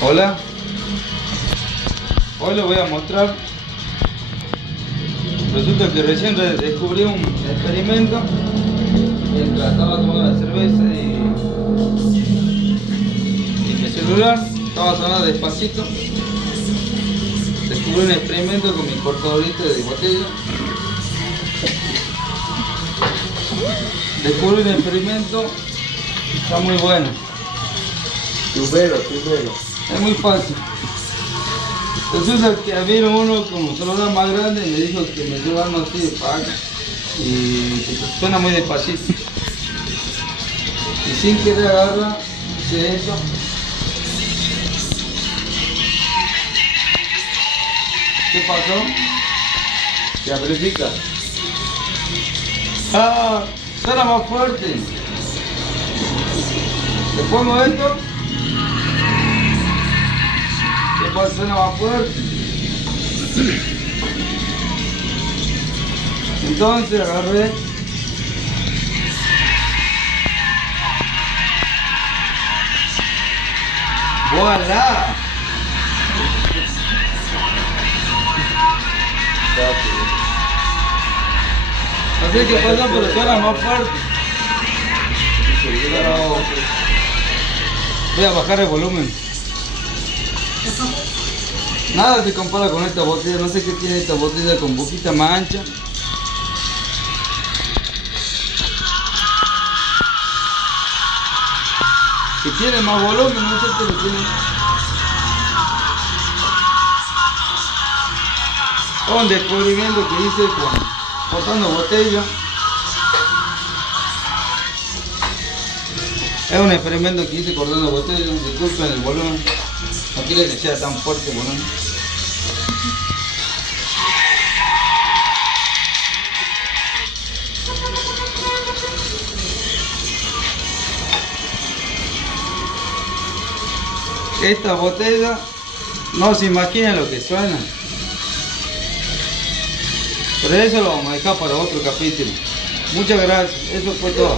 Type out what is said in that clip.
Hola, hoy les voy a mostrar. Resulta que recién descubrí un experimento mientras estaba tomando la cerveza y mi celular estaba sonando despacito. Descubrí un experimento con mi cortadorito de botella. Descubrí un experimento, está muy bueno. Primero. Es muy fácil. Resulta que había uno con celular más grande y me dijo que me dio algo así de paga y que suena muy despacito. Y sin querer agarra, hice eso. ¿Qué pasó? Se amplifica. ¡Ah! Suena más fuerte. Le pongo esto. ¿Qué pasa? Suena más fuerte. Entonces agarré. ¡Voilá! No sé qué pasa, pero suena más fuerte. Pero voy a bajar el volumen. Nada se compara con esta botella, no sé qué tiene esta botella con boquita más ancha. Que tiene más volumen, no sé qué lo tiene. Es un descubrimiento que hice cortando botella. Es un experimento que hice cortando botella, disculpen el volumen. No quiero que sea tan fuerte el volumen. Esta botella, no se imaginan lo que suena. Pero eso lo vamos a dejar para otro capítulo. Muchas gracias, eso fue todo.